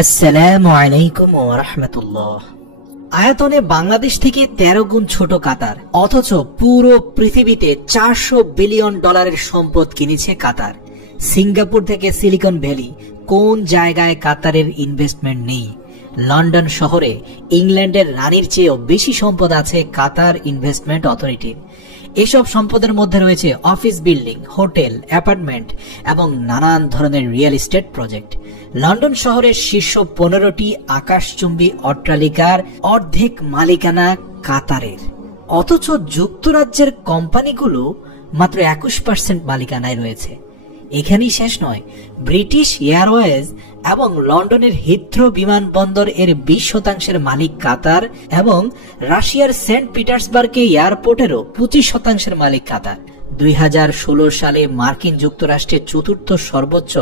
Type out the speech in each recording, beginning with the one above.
আসসালামু আলাইকুম ওয়া রাহমাতুল্লাহ। আয়তনে বাংলাদেশ থেকে 13 গুণ ছোট কাতার, অথচ পুরো পৃথিবীতে $400 বিলিয়ন সম্পদ কিনেছে কাতার। সিঙ্গাপুর থেকে সিলিকন ভ্যালি, কোন জায়গায় কাতারের ইনভেস্টমেন্ট নেই? লন্ডন শহরে ইংল্যান্ডের রানীর চেয়েও বেশি সম্পদ আছে কাতার ইনভেস্টমেন্ট অথরিটির। এসব সম্পদের মধ্যে রয়েছে অফিস বিল্ডিং, হোটেল, অ্যাপার্টমেন্ট এবং নানান ধরনের রিয়েল এস্টেট প্রজেক্ট। লন্ডন শহরের শীর্ষ 15টি আকাশচুম্বী অট্টালিকার অর্ধেক মালিকানা কাতারের, অথচ যুক্তরাজ্যের কোম্পানিগুলো মাত্র 21% মালিকানায় রয়েছে। এখানেই শেষ নয়, ব্রিটিশ এয়ারওয়েজ এবং লন্ডনের হিথ্রো বিমানবন্দর এর 20% মালিক কাতার এবং রাশিয়ার সেন্ট পিটার্সবার্গে এয়ারপোর্টেরও 25% মালিক কাতার। 2016 সালে মার্কিন যুক্তরাষ্ট্রের চতুর্থ সর্বোচ্চ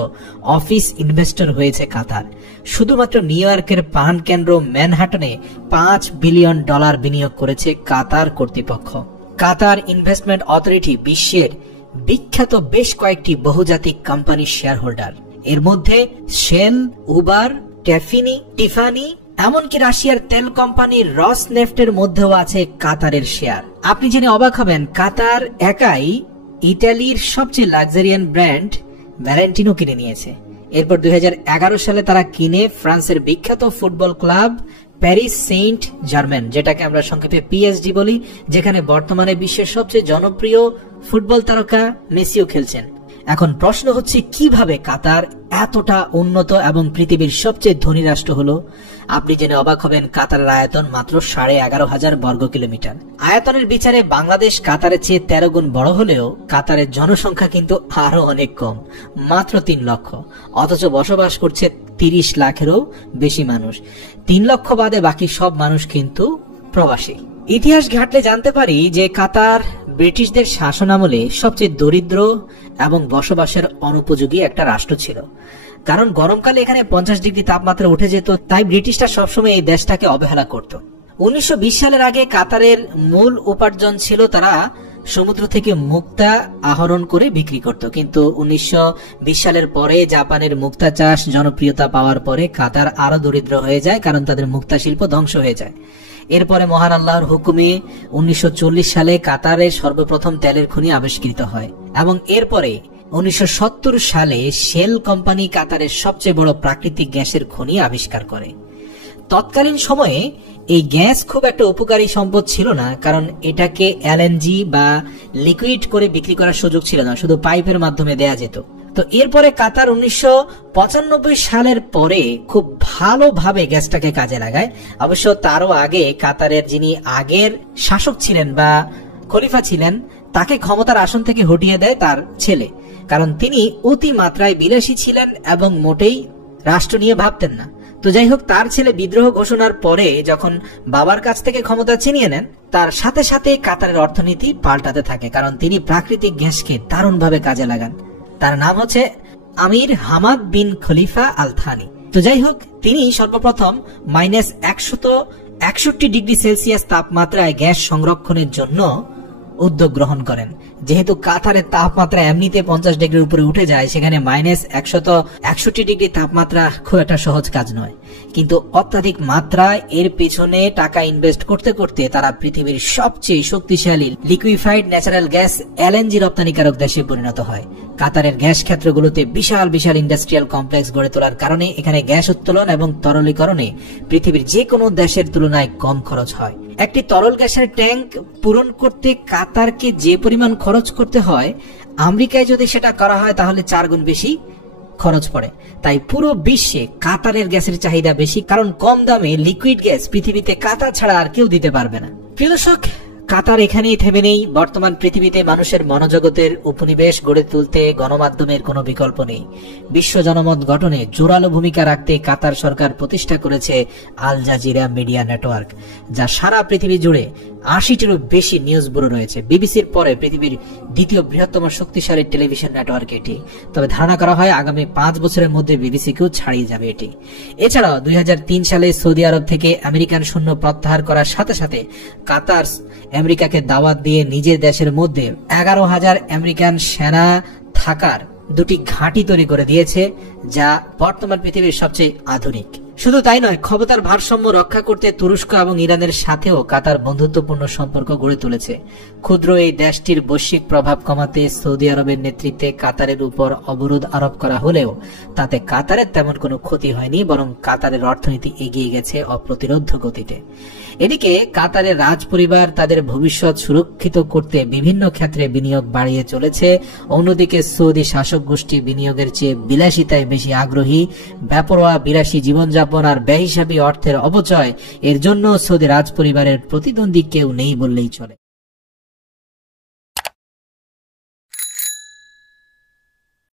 অফিস ইনভেস্টর হয়েছে কাতার। শুধুমাত্র নিউ ইয়র্কের প্রাণকেন্দ্র ম্যানহাটনে $5 বিলিয়ন বিনিয়োগ করেছে কাতার কর্তৃপক্ষ। কাতার ইনভেস্টমেন্ট অথরিটি বিশ্বের বিখ্যাত বেশ কয়েকটি বহুজাতিক কোম্পানির শেয়ার হোল্ডার। এর মধ্যে শেল, উবার, টিফানি, এমনকি রাশিয়ার তেল কোম্পানি রসনেফটের মধ্যেও আছে কাতারের শেয়ার। আপনি জেনে অবাক হবেন, কাতার একাই ইতালির সবচেয়ে লাক্সারিয়ান ব্র্যান্ড ভ্যালেন্টিনো কিনে নিয়েছে। এরপর 2011 সালে তারা কিনে ফ্রান্সের বিখ্যাত football club Paris Saint German, যেটাকে আমরা সংক্ষেপে পিএসজি বলি, যেখানে বর্তমানে বিশ্বের সবচেয়ে জনপ্রিয় ফুটবল তারকা মেসিও খেলছেন। এখন প্রশ্ন হচ্ছে, কিভাবে কাতার এতটা উন্নত এবং পৃথিবীর সবচেয়ে ধনী রাষ্ট্র হলো? আপনি জেনে অবাক হবেন, কাতারের আয়তন মাত্র 11,500 বর্গ কিলোমিটার। আয়তনের বিচারে বাংলাদেশ কাতারের চেয়ে 13 গুণ বড় হলেও কাতারের জনসংখ্যা কিন্তু আরো অনেক কম, মাত্র 3 লক্ষ, অথচ বসবাস করছে 30 লাখেরও বেশি মানুষ। 3 লক্ষ বাদে বাকি সব মানুষ কিন্তু প্রবাসী। ইতিহাস ঘাটলে জানতে পারি যে কাতার ব্রিটিশদের শাসনামলে সবচেয়ে দরিদ্র এবং বসবাসের অনুপযোগী একটা রাষ্ট্র ছিল, কারণ গরমকালে এখানে 50 ডিগ্রি তাপমাত্রা উঠে যেত। তাই ব্রিটিশরা সবসময় এই দেশটাকে অবহেলা করত। 1920 সালের আগে কাতারের মূল উপার্জন ছিল তারা সমুদ্র থেকে মুক্তা আহরণ করে বিক্রি করত, কিন্তু 1920 সালের পরে জাপানের মুক্তা চাষ জনপ্রিয়তা পাওয়ার পরে কাতার আরো দরিদ্র হয়ে যায়, কারণ তাদের মুক্তা শিল্প ধ্বংস হয়ে যায়। এরপরে মহান আল্লাহর হুকুমে 1940 সালে কাতারের সর্বপ্রথম তেলের খনি আবিষ্কৃত হয় এবং এরপরে 1970 সালে শেল কোম্পানি কাতারের সবচেয়ে বড় প্রাকৃতিক গ্যাসের খনি আবিষ্কার করে। তৎকালীন সময়ে এই গ্যাস খুব একটা উপকারী সম্পদ ছিল না, কারণ এটাকে এলএনজি বা লিকুইড করে বিক্রি করার সুযোগ ছিল না, শুধু পাইপের মাধ্যমে দেয়া যেত। তো এরপরে কাতার 1995 সালের পরে খুব ভালোভাবে গ্যাসটাকে কাজে লাগায়। অবশ্য তারও আগে কাতারের যিনি আগের শাসক ছিলেন বা খলিফা ছিলেন, তাকে ক্ষমতার আসন থেকে হটিয়ে দেয় তার ছেলে, কারণ তিনি অতি মাত্রায় বিলাসী ছিলেন এবং মোটেই রাষ্ট্র নিয়ে ভাবতেন না। তো যাই হোক, তার ছেলে বিদ্রোহ ঘোষণার পরে যখন বাবার কাছ থেকে ক্ষমতা ছিনিয়ে নেন, তার সাথে সাথে কাতারের অর্থনীতি পাল্টাতে থাকে, কারণ তিনি প্রাকৃতিক গ্যাসকে দারুণভাবে কাজে লাগান। তার নাম হচ্ছে আমির হামাদ বিন খলিফা আল থানি। তো যাই হোক, তিনি সর্বপ্রথম -161 ডিগ্রি সেলসিয়াস তাপমাত্রায় গ্যাস সংরক্ষণের জন্য উদ্যোগ গ্রহণ করেন। যেহেতু কাতারের তাপমাত্রা এমনিতে 50 ডিগ্রির উপরে উঠে যায়, সেখানে -161 ডিগ্রি তাপমাত্রা খুব একটা সহজ কাজ নয়। কিন্তু অত্যাধিক মাত্রায় এর পেছনে টাকা ইনভেস্ট করতে করতে তারা পৃথিবীর সবচেয়ে শক্তিশালী লিকুইফাইড ন্যাচারাল গ্যাস এলএনজি রপ্তানিকারক দেশে পরিণত হয়। কাতারের গ্যাস ক্ষেত্রগুলোতে বিশাল বিশাল ইন্ডাস্ট্রিয়াল কমপ্লেক্স গড়ে তোলার কারণে এখানে গ্যাস উত্তোলন এবং তরলীকরণে পৃথিবীর যে কোনো দেশের তুলনায় কম খরচ হয়। একটি তরল গ্যাসের ট্যাঙ্ক পূরণ করতে কাতারকে যে পরিমাণ খরচ করতে হয়, আমেরিকায় যদি সেটা করা হয় তাহলে 4 গুণ বেশি খরচ পড়ে। তাই পুরো বিশ্বে কাতারের গ্যাসের চাহিদা বেশি, কারণ কম দামে লিকুইড গ্যাস পৃথিবীতে কাতার ছাড়া আর কেউ দিতে পারবে না। প্রিয় দর্শক, কাতার এখানেই থেমে নেই। বর্তমান পৃথিবীতে মানুষের মনোজগতের উপনিবেশ গড়ে তুলতে গণমাধ্যমের কোনো বিকল্প নেই। বিশ্ব জনমত গঠনে জোরালো ভূমিকা রাখতে কাতার সরকার প্রতিষ্ঠা করেছে আল জাজিরা মিডিয়া নেটওয়ার্ক, যা সারা পৃথিবী জুড়ে 80টিরও বেশি নিউজ ব্যুরো রয়েছে। বিবিসির পরে পৃথিবীর দ্বিতীয় বৃহত্তম শক্তিশালী টেলিভিশন নেটওয়ার্ক এটি। তবে ধারণা করা হয় আগামী 5 বছরের মধ্যে বিবিসিকেও ছাড়িয়ে যাবে এটি। এছাড়াও 2003 সালে সৌদি আরব থেকে আমেরিকান সৈন্য প্রত্যাহার করার সাথে সাথে কাতার আমেরিকাকে দাওয়াত দিয়ে নিজের দেশের মধ্যে 11,000 আমেরিকান সেনা থাকার 2টি ঘাঁটি তৈরি করে দিয়েছে, যা বর্তমান পৃথিবীর সবচেয়ে আধুনিক। শুধু তাই নয়, ক্ষমতার ভারসাম্য রক্ষা করতে তুরস্ক এবং ইরানের সাথেও কাতার বন্ধুত্বপূর্ণ সম্পর্ক গড়ে তুলেছে। ক্ষুদ্র এই দেশটির বৈশ্বিক প্রভাব কমাতে সৌদি আরবের নেতৃত্বে কাতারের উপর অবরোধ আরোপ করা হলেও তাতে কাতারের তেমন কোনো ক্ষতি হয়নি, বরং কাতারের অর্থনীতি এগিয়ে গেছে অপ্রতিরোধ্য গতিতে। এদিকে কাতারের রাজ পরিবার তাদের ভবিষ্যৎ সুরক্ষিত করতে বিভিন্ন ক্ষেত্রে বিনিয়োগ বাড়িয়ে চলেছে। অন্যদিকে সৌদি শাসক গোষ্ঠী বিনিয়োগের চেয়ে বিলাসিতায় বেশি আগ্রহী। বেপরোয়া বিলাসী জীবনযাপন আর বেহিসাবি অর্থের অপচয়, এর জন্য সৌদি রাজ পরিবারের প্রতিদ্বন্দ্বী কেউ নেই বললেই চলে।